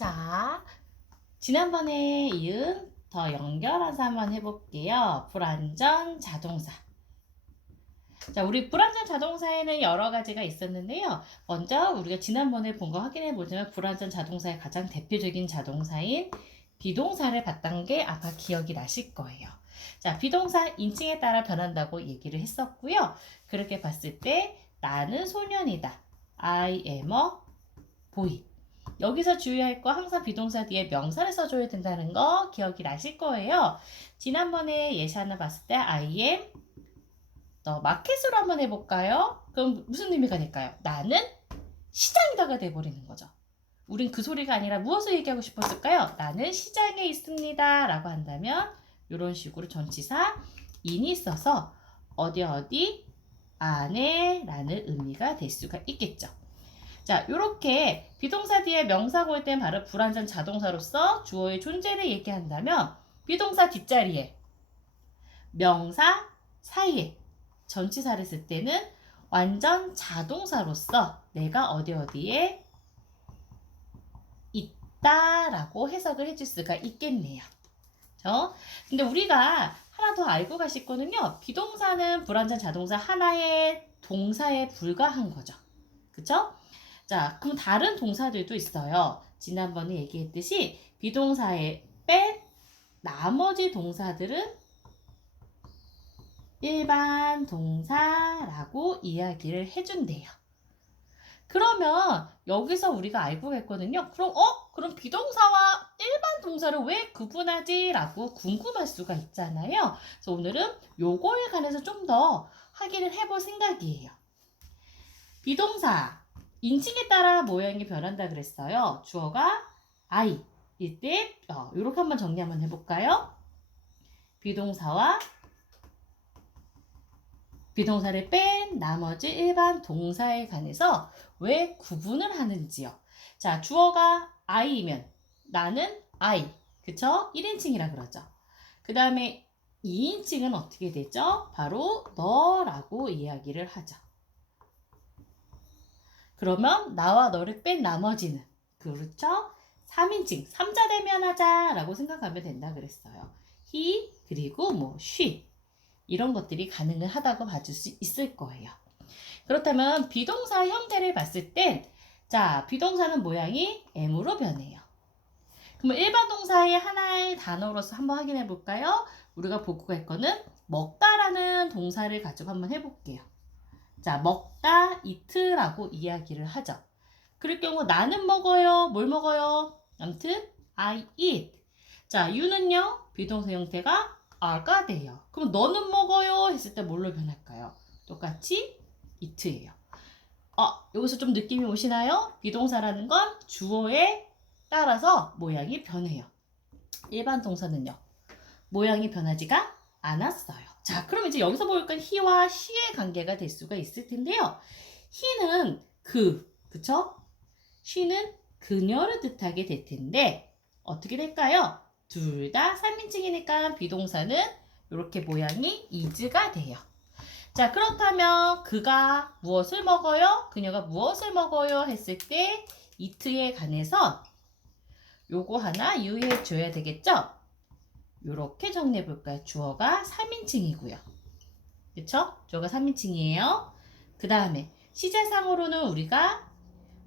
자, 지난번에 이은 더 연결해서 한번 해볼게요. 불완전 자동사. 자, 우리 불완전 자동사에는 여러 가지가 있었는데요. 먼저 우리가 지난번에 본 거 확인해 보자면 불완전 자동사의 가장 대표적인 자동사인 비동사를 봤던 게 아마 기억이 나실 거예요. 자, 비동사 인칭에 따라 변한다고 얘기를 했었고요. 그렇게 봤을 때 나는 소년이다. I am a boy. 여기서 주의할 거 항상 비동사 뒤에 명사를 써줘야 된다는 거 기억이 나실 거예요. 지난번에 예시 하나 봤을 때 I am 더 마켓으로 한번 해볼까요? 그럼 무슨 의미가 될까요? 나는 시장이다가 돼버리는 거죠. 우린 그 소리가 아니라 무엇을 얘기하고 싶었을까요? 나는 시장에 있습니다 라고 한다면 이런 식으로 전치사 in이 있어서 어디 안에 라는 의미가 될 수가 있겠죠. 자, 요렇게 비동사 뒤에 명사가 올 땐 바로 불완전 자동사로서 주어의 존재를 얘기한다면 비동사 뒷자리에 명사 사이에 전치사를 쓸 때는 완전 자동사로서 내가 어디에 있다라고 해석을 해줄 수가 있겠네요. 근데 우리가 하나 더 알고 가실 거는요. 비동사는 불완전 자동사 하나의 동사에 불과한 거죠. 그쵸? 자, 그럼 다른 동사들도 있어요. 지난번에 얘기했듯이 비동사에 뺀 나머지 동사들은 일반 동사라고 이야기를 해준대요. 그러면 여기서 우리가 알고 있거든요. 그럼 비동사와 일반 동사를 왜 구분하지? 라고 궁금할 수가 있잖아요. 그래서 오늘은 요거에 관해서 좀 더 확인을 해볼 생각이에요. 비동사 인칭에 따라 모양이 변한다 그랬어요. 주어가 I 이때 이렇게 한번 정리 한번 해볼까요? 비동사를 뺀 나머지 일반 동사에 관해서 왜 구분을 하는지요. 자, 주어가 I면 나는 I, 그쵸? 1인칭이라 그러죠. 그 다음에 2인칭은 어떻게 되죠? 바로 너라고 이야기를 하죠. 그러면 나와 너를 뺀 나머지는 그렇죠? 3인칭, 3자 대면하자 라고 생각하면 된다 그랬어요. he 그리고 she 이런 것들이 가능하다고 봐줄 수 있을 거예요. 그렇다면 비동사 형태를 봤을 땐 자, 비동사는 모양이 M으로 변해요. 그러면 일반 동사의 하나의 단어로서 한번 확인해 볼까요? 우리가 보고 갈 거는 먹다라는 동사를 가지고 한번 해볼게요. 자, 먹다, eat라고 이야기를 하죠. 그럴 경우 나는 먹어요. 뭘 먹어요? 아무튼 I eat. 자, you는요. 비동사 형태가 are가 돼요. 그럼 너는 먹어요 했을 때 뭘로 변할까요? 똑같이 eat예요. 여기서 좀 느낌이 오시나요? 비동사라는 건 주어에 따라서 모양이 변해요. 일반 동사는요. 모양이 변하지가 않았어요. 자, 그럼 이제 여기서 볼 건 he와 she의 관계가 될 수가 있을 텐데요. he는 그쵸? she는 그녀를 뜻하게 될 텐데 어떻게 될까요? 둘 다 3인칭이니까 비동사는 이렇게 모양이 is가 돼요. 자, 그렇다면 그가 무엇을 먹어요? 그녀가 무엇을 먹어요? 했을 때 eat에 관해서 요거 하나 유의해 줘야 되겠죠? 요렇게 정리해 볼까요? 주어가 3인칭이고요. 그쵸? 주어가 3인칭이에요. 그 다음에 시제상으로는 우리가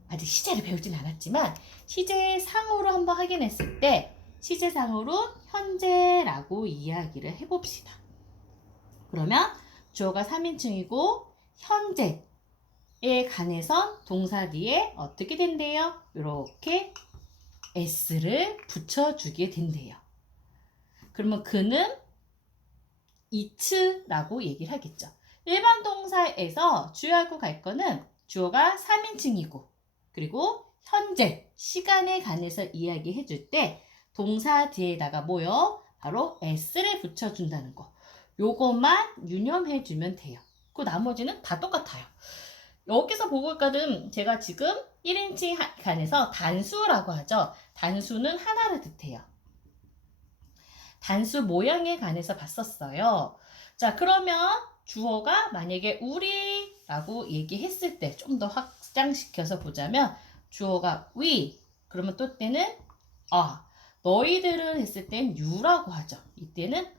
아직 시제를 배우진 않았지만 시제상으로 한번 확인했을 때 시제상으로 현재라고 이야기를 해봅시다. 그러면 주어가 3인칭이고 현재에 관해선 동사 뒤에 어떻게 된대요? 이렇게 s를 붙여주게 된대요. 그러면 그는 it라고 얘기를 하겠죠. 일반 동사에서 주의하고 갈 거는 주어가 3인칭이고 그리고 현재, 시간에 관해서 이야기해 줄 때 동사 뒤에다가 뭐요? 바로 s를 붙여준다는 거. 요것만 유념해 주면 돼요. 그 나머지는 다 똑같아요. 여기서 보고 있거든. 제가 지금 1인칭 간에서 단수라고 하죠. 단수는 하나를 뜻해요. 단수 모양에 관해서 봤었어요. 자, 그러면 주어가 만약에 우리라고 얘기했을 때 좀 더 확장시켜서 보자면 주어가 we 그러면 또 때는 너희들은 했을 땐 you라고 하죠. 이때는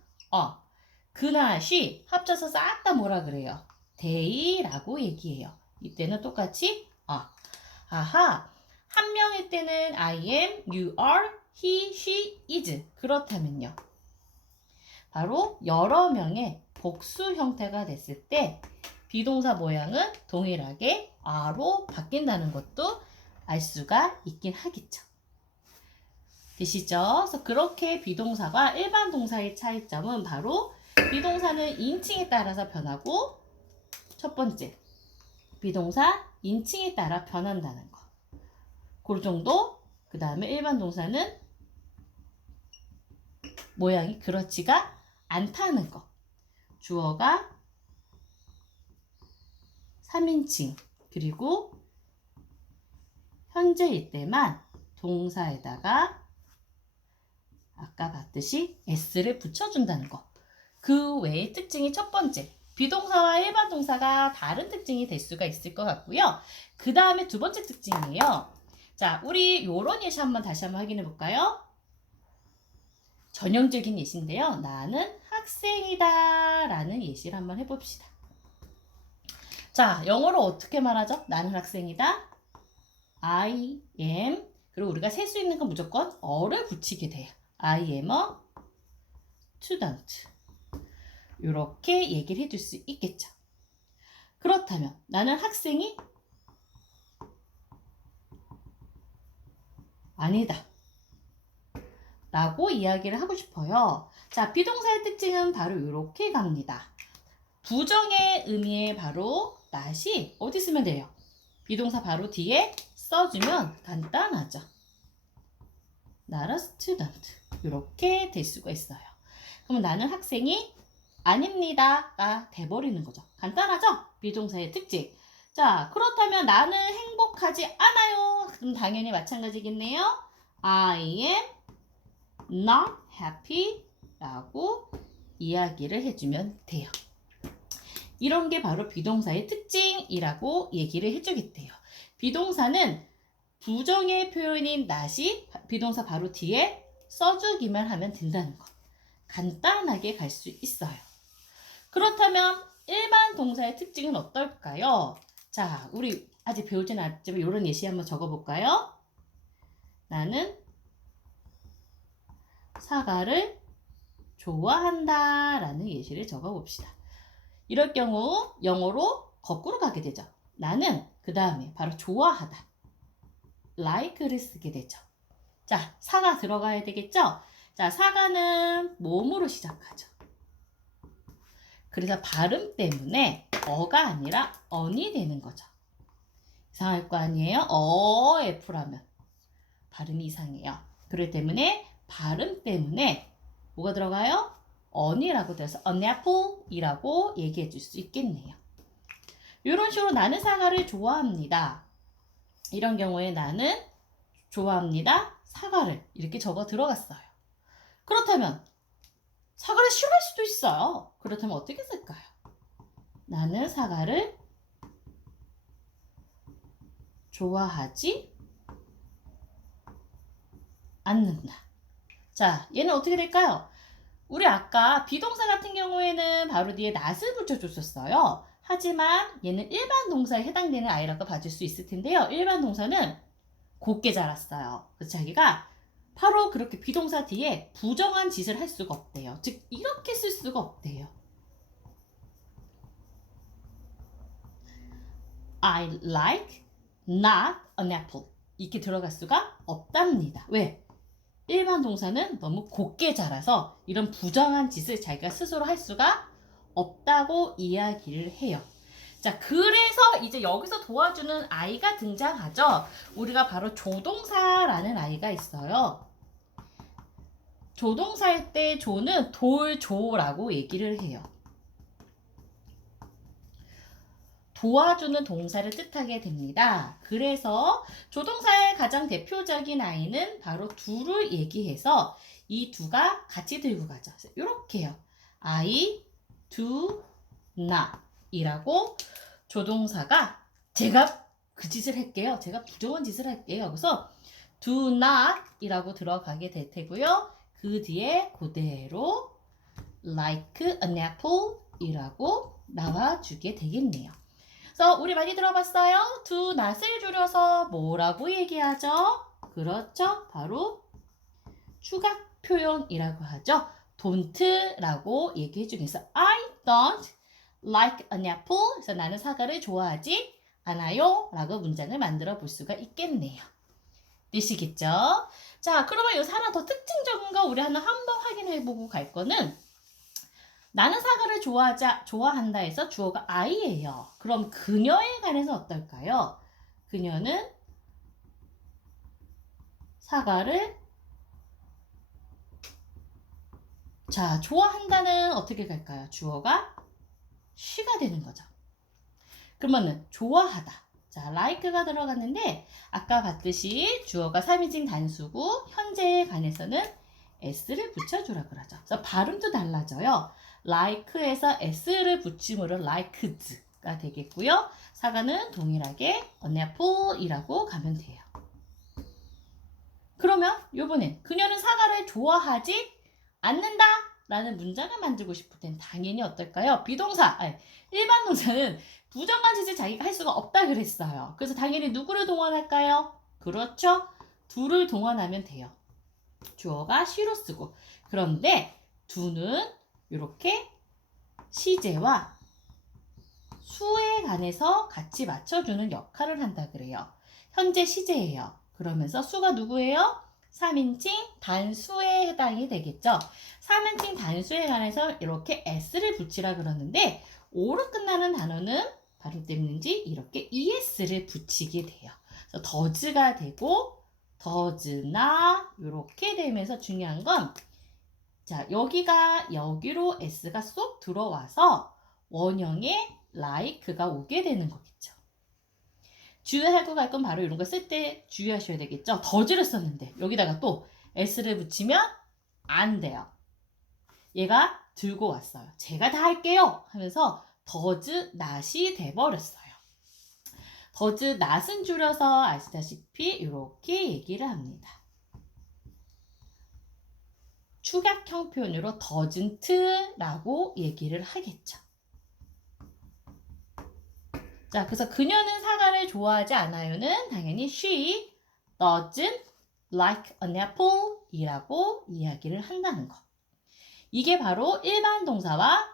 그나, she 합쳐서 싹 다 뭐라 그래요? they라고 얘기해요. 이때는 똑같이 아하. 한 명일 때는 I am, you are, he, she, is. 그렇다면요. 바로 여러 명의 복수 형태가 됐을 때 비동사 모양은 동일하게 are로 바뀐다는 것도 알 수가 있긴 하겠죠. 되시죠? 그래서 그렇게 비동사와 일반 동사의 차이점은 바로 비동사는 인칭에 따라서 변하고 첫 번째, 비동사 인칭에 따라 변한다는 거. 그 정도. 그 다음에 일반 동사는 모양이 그렇지가 않다는 거. 주어가 3인칭 그리고 현재일 때만 동사에다가 아까 봤듯이 s를 붙여준다는 거. 그 외의 특징이 첫 번째, 비동사와 일반 동사가 다른 특징이 될 수가 있을 것 같고요. 그 다음에 두 번째 특징이에요. 자, 우리 요런 예시 다시 한번 확인해 볼까요? 전형적인 예시인데요. 나는 학생이다 라는 예시를 한번 해봅시다. 자, 영어로 어떻게 말하죠? 나는 학생이다. I am. 그리고 우리가 셀 수 있는 건 무조건 어를 붙이게 돼요. I am a student. 이렇게 얘기를 해줄 수 있겠죠. 그렇다면 나는 학생이 아니다 라고 이야기를 하고 싶어요. 자, 비동사의 특징은 바로 이렇게 갑니다. 부정의 의미에 바로 not이 어디 쓰면 돼요? 비동사 바로 뒤에 써주면 간단하죠. not a student. 이렇게 될 수가 있어요. 그럼 나는 학생이 아닙니다가 돼버리는 거죠. 간단하죠? 비동사의 특징. 자, 그렇다면 나는 행복하지 않아요. 그럼 당연히 마찬가지겠네요. I am not happy 라고 이야기를 해주면 돼요. 이런 게 바로 비동사의 특징이라고 얘기를 해주겠대요. 비동사는 부정의 표현인 not이 비동사 바로 뒤에 써주기만 하면 된다는 것. 간단하게 갈 수 있어요. 그렇다면 일반 동사의 특징은 어떨까요? 자, 우리 아직 배우진 않았지만 이런 예시 한번 적어볼까요? 나는 사과를 좋아한다 라는 예시를 적어봅시다. 이럴 경우 영어로 거꾸로 가게 되죠. 나는 그 다음에 바로 좋아하다. like를 쓰게 되죠. 자, 사가 들어가야 되겠죠? 자, 사과는 몸으로 시작하죠. 그래서 발음 때문에 어가 아니라 언이 되는 거죠. 이상할 거 아니에요? F라면 발음이 이상해요. 그렇기 때문에 발음 때문에 뭐가 들어가요? 언이라고 돼서 an apple이라고 얘기해 줄 수 있겠네요. 이런 식으로 나는 사과를 좋아합니다. 이런 경우에 나는 좋아합니다. 사과를 이렇게 적어 들어갔어요. 그렇다면 사과를 싫어할 수도 있어요. 그렇다면 어떻게 쓸까요? 나는 사과를 좋아하지 않는다. 자, 얘는 어떻게 될까요? 우리 아까 비동사 같은 경우에는 바로 뒤에 not을 붙여줬었어요. 하지만 얘는 일반 동사에 해당되는 아이라고 봐줄 수 있을 텐데요. 일반 동사는 곱게 자랐어요. 그래서 자기가 바로 그렇게 비동사 뒤에 부정한 짓을 할 수가 없대요. 즉 이렇게 쓸 수가 없대요. I like not an apple. 이렇게 들어갈 수가 없답니다. 왜? 일반 동사는 너무 곱게 자라서 이런 부정한 짓을 자기가 스스로 할 수가 없다고 이야기를 해요. 자, 그래서 이제 여기서 도와주는 아이가 등장하죠. 우리가 바로 조동사라는 아이가 있어요. 조동사일 때 조는 돌조라고 얘기를 해요. 도와주는 동사를 뜻하게 됩니다. 그래서 조동사의 가장 대표적인 아이는 바로 do를 얘기해서 이 do가 같이 들고 가죠. 이렇게 해요. I do not 이라고 조동사가 제가 그 짓을 할게요. 제가 부정한 짓을 할게요. 그래서 do not 이라고 들어가게 될 테고요. 그 뒤에 그대로 like an apple 이라고 나와주게 되겠네요. 그래서 우리 많이 들어봤어요? do not을 줄여서 뭐라고 얘기하죠? 그렇죠. 바로 추각 표현이라고 하죠. don't라고 얘기해 주겠어. I don't like an apple. 그래서 나는 사과를 좋아하지 않아요. 라고 문장을 만들어 볼 수가 있겠네요. 되시겠죠? 자, 그러면 여기서 하나 더 특징적인 거 우리 한번 확인해 보고 갈 거는 나는 사과를 좋아한다 해서 주어가 I예요. 그럼 그녀에 관해서 어떨까요? 그녀는 사과를 자, 좋아한다는 어떻게 갈까요? 주어가 she가 되는 거죠. 그러면은 좋아하다. 자, like가 들어갔는데 아까 봤듯이 주어가 3인칭 단수고 현재에 관해서는 s를 붙여주라 그러죠. 그래서 발음도 달라져요. like에서 s를 붙임으로 liked가 되겠고요. 사과는 동일하게 an apple이라고 가면 돼요. 그러면 요번엔 그녀는 사과를 좋아하지 않는다 라는 문장을 만들고 싶을 땐 당연히 어떨까요? 비동사, 일반 동사는 부정한 짓을 자기가 할 수가 없다 그랬어요. 그래서 당연히 누구를 동원할까요? 그렇죠. do를 동원하면 돼요. 주어가 she로 쓰고. 그런데 do는 이렇게 시제와 수에 관해서 같이 맞춰주는 역할을 한다 그래요. 현재 시제예요. 그러면서 수가 누구예요? 3인칭 단수에 해당이 되겠죠. 3인칭 단수에 관해서 이렇게 s를 붙이라 그러는데 o로 끝나는 단어는 발음 때문인지 이렇게 es를 붙이게 돼요. 그래서 does가 되고 does나 이렇게 되면서 중요한 건 자, 여기로 s가 쏙 들어와서 원형에 like가 오게 되는 거겠죠. 주의하고 갈 건 바로 이런 거 쓸 때 주의하셔야 되겠죠. does를 썼는데 여기다가 또 s를 붙이면 안 돼요. 얘가 들고 왔어요. 제가 다 할게요 하면서 does not이 돼버렸어요. does not은 줄여서 아시다시피 이렇게 얘기를 합니다. 축약형 표현으로 doesn't라고 얘기를 하겠죠. 자, 그래서 그녀는 사과를 좋아하지 않아요는 당연히 she doesn't like an apple 이라고 이야기를 한다는 거. 이게 바로 일반 동사와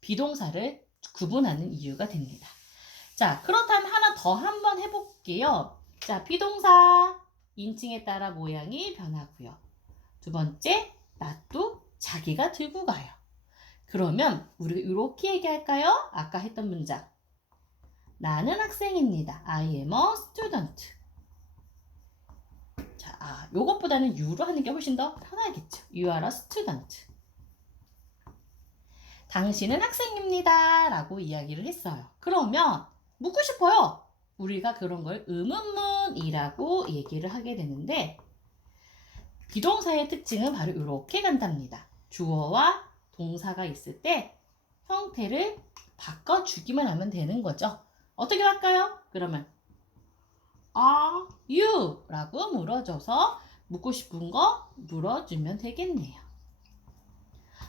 비동사를 구분하는 이유가 됩니다. 자, 그렇다면 하나 더 한번 해볼게요. 자, 비동사 인칭에 따라 모양이 변하고요. 두 번째, not도 자기가 들고 가요. 그러면 우리 이렇게 얘기할까요? 아까 했던 문장. 나는 학생입니다. I am a student. 자, 요것보다는 you로 하는 게 훨씬 더 편하겠죠. You are a student. 당신은 학생입니다. 라고 이야기를 했어요. 그러면 묻고 싶어요. 우리가 그런 걸 의문문이라고 얘기를 하게 되는데 비동사의 특징은 바로 이렇게 간답니다. 주어와 동사가 있을 때 형태를 바꿔주기만 하면 되는 거죠. 어떻게 할까요? 그러면 Are you? 라고 물어줘서 묻고 싶은 거 물어주면 되겠네요.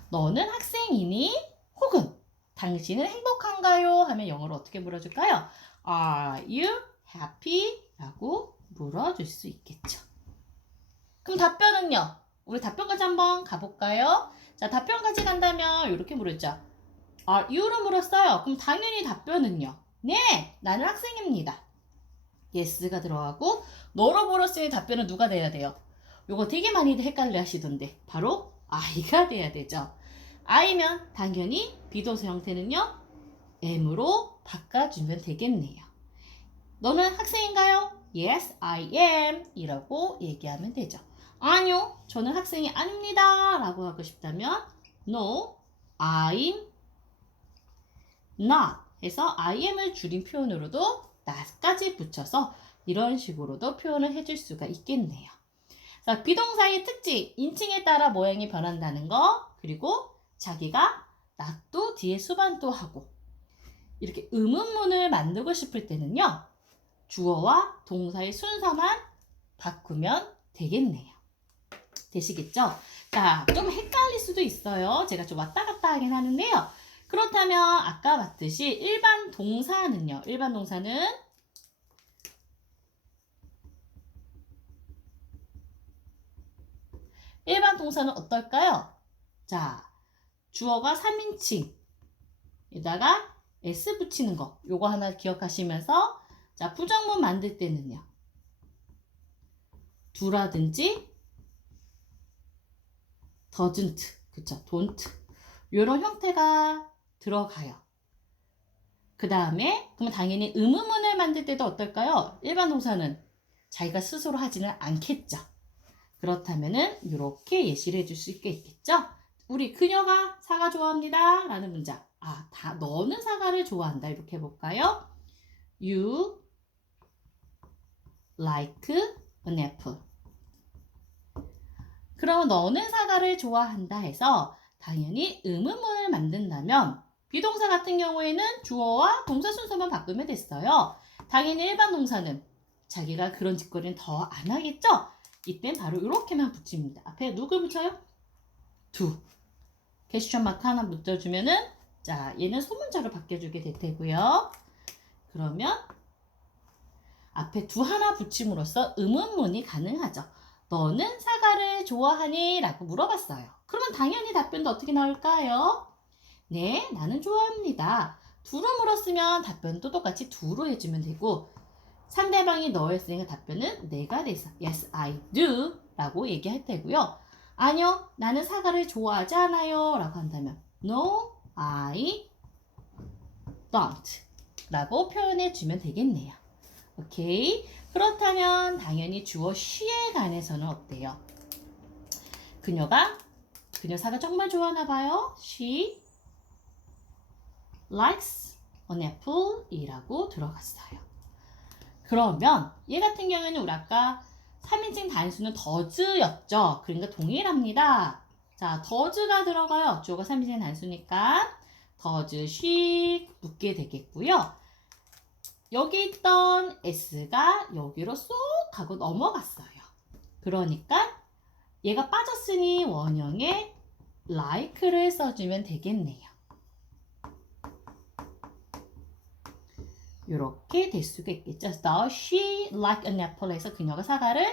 너는 학생이니? 혹은 당신은 행복한가요? 하면 영어로 어떻게 물어줄까요? Are you happy? 라고 물어줄 수 있겠죠. 그럼 답변은요? 우리 답변까지 한번 가볼까요? 자, 답변까지 간다면 이렇게 물었죠. Are you로 물었어요. 그럼 당연히 답변은요? 네, 나는 학생입니다. yes가 들어가고 너로 물었으니 답변은 누가 돼야 돼요? 요거 되게 많이 헷갈려 하시던데 바로 I가 돼야 되죠. I면 당연히 비동사 형태는요 am으로 바꿔주면 되겠네요. 너는 학생인가요? Yes, I am 이라고 얘기하면 되죠. 아니요, 저는 학생이 아닙니다 라고 하고 싶다면 No, I'm not 해서 I am을 줄인 표현으로도 not까지 붙여서 이런 식으로도 표현을 해줄 수가 있겠네요. 자, 비동사의 특징, 인칭에 따라 모양이 변한다는 거, 그리고 자기가 not도 뒤에 수반도 하고 이렇게 의문문을 만들고 싶을 때는요. 주어와 동사의 순서만 바꾸면 되겠네요. 되시겠죠? 자, 좀 헷갈릴 수도 있어요. 제가 좀 왔다 갔다 하긴 하는데요. 그렇다면 아까 봤듯이 일반 동사는요. 일반 동사는 어떨까요? 자, 주어가 3인칭에다가 s 붙이는 거. 요거 하나 기억하시면서 자, 부정문 만들 때는요. do라든지 doesn't, 그쵸? don't. 요런 형태가 들어가요. 그 다음에 그러면 당연히 의문문을 만들 때도 어떨까요? 일반 동사는 자기가 스스로 하지는 않겠죠. 그렇다면은 이렇게 예시를 해줄 수 있겠죠? 우리 그녀가 사과 좋아합니다 라는 문장. 아, 너는 사과를 좋아한다. 이렇게 해볼까요? You like an apple. 그럼 너는 사과를 좋아한다 해서 당연히 의문문을 만든다면 비동사 같은 경우에는 주어와 동사 순서만 바꾸면 됐어요. 당연히 일반 동사는 자기가 그런 짓거리는 더 안 하겠죠? 이땐 바로 이렇게만 붙입니다. 앞에 누굴 붙여요? do. 퀘스천 마크 하나 붙여주면은 자, 얘는 소문자로 바뀌어주게 될 테고요. 그러면 앞에 do 하나 붙임으로써 의문문이 가능하죠. 너는 사과를 좋아하니? 라고 물어봤어요. 그러면 당연히 답변도 어떻게 나올까요? 네, 나는 좋아합니다. do로 물었으면 답변도 똑같이 do로 해주면 되고 상대방이 너였으니까 답변은 내가 돼서 Yes, I do 라고 얘기할 테고요. 아니요, 나는 사과를 좋아하지 않아요 라고 한다면 No, I don't 라고 표현해주면 되겠네요. 오케이. 그렇다면 당연히 주어 she에 관해서는 어때요? 그녀 사과 정말 좋아하나 봐요. She likes an apple 이라고 들어갔어요. 그러면 얘 같은 경우에는 우리 아까 3인칭 단수는 does였죠. 그러니까 동일합니다. 자, does가 들어가요. 주어가 3인칭 단수니까 does she 붙게 되겠고요. 여기 있던 s가 여기로 쏙 하고 넘어갔어요. 그러니까 얘가 빠졌으니 원형에 like를 써주면 되겠네요. 이렇게 될 수가 있겠죠. Does she like an apple? 해서 그녀가 사과를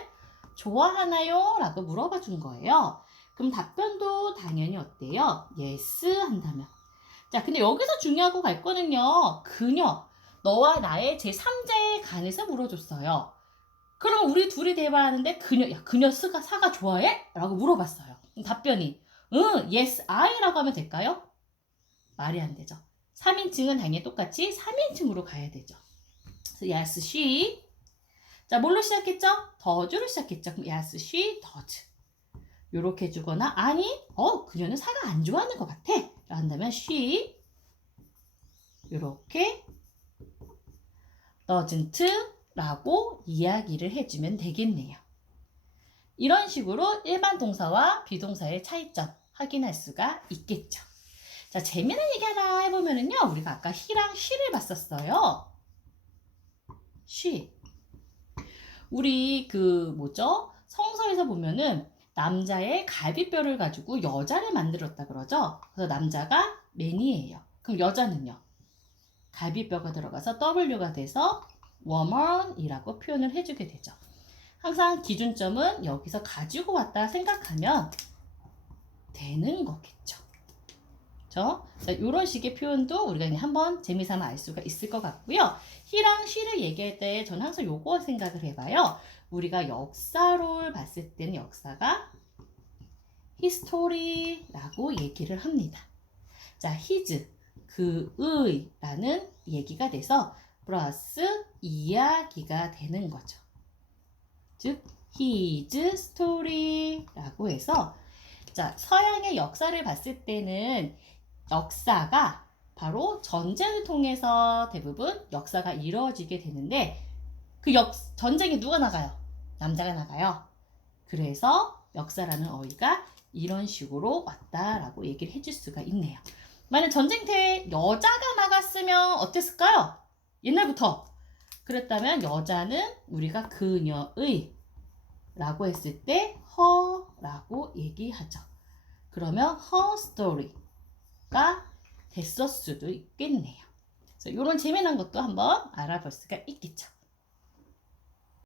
좋아하나요? 라고 물어봐 준 거예요. 그럼 답변도 당연히 어때요? Yes 한다면. 자, 근데 여기서 중요하고 갈 거는요. 그녀, 너와 나의 제3자에 관해서 물어줬어요. 그럼 우리 둘이 대화하는데 그녀 사과 좋아해? 라고 물어봤어요. 답변이 yes, I 라고 하면 될까요? 말이 안 되죠. 3인칭은 당연히 똑같이 3인칭으로 가야 되죠. 그래서 yes, she. 자, 뭘로 시작했죠? does로 시작했죠. 그럼 yes, she does. 요렇게 해주거나 아니, 그녀는 사과 안 좋아하는 것 같아. 라고 한다면 she 요렇게 doesn't 라고 이야기를 해주면 되겠네요. 이런 식으로 일반 동사와 비동사의 차이점 확인할 수가 있겠죠. 자, 재미난 얘기 하나 해보면은요. 우리가 아까 he랑 she를 봤었어요. she. 우리 성서에서 보면은 남자의 갈비뼈를 가지고 여자를 만들었다 그러죠. 그래서 남자가 man이에요. 그럼 여자는요. 갈비뼈가 들어가서 W가 돼서 woman이라고 표현을 해주게 되죠. 항상 기준점은 여기서 가지고 왔다 생각하면 되는 거겠죠. 그렇죠? 자, 이런 식의 표현도 우리가 그냥 한번 재미삼아 알 수가 있을 것 같고요. he랑 she를 얘기할 때 저는 항상 요거 생각을 해봐요. 우리가 역사를 봤을 때는 역사가 history라고 얘기를 합니다. 자, his, 그의 라는 얘기가 돼서 플러스 이야기가 되는 거죠. 즉, his story라고 해서 자, 서양의 역사를 봤을 때는 역사가 바로 전쟁을 통해서 대부분 역사가 이루어지게 되는데 그 전쟁에 누가 나가요? 남자가 나가요. 그래서 역사라는 어휘가 이런 식으로 왔다라고 얘기를 해줄 수가 있네요. 만약 전쟁터에 여자가 나갔으면 어땠을까요? 옛날부터. 그랬다면 여자는 우리가 그녀의 라고 했을 때 her라고 얘기하죠. 그러면 her story가 됐을 수도 있겠네요. 그래서 이런 재미난 것도 한번 알아볼 수가 있겠죠.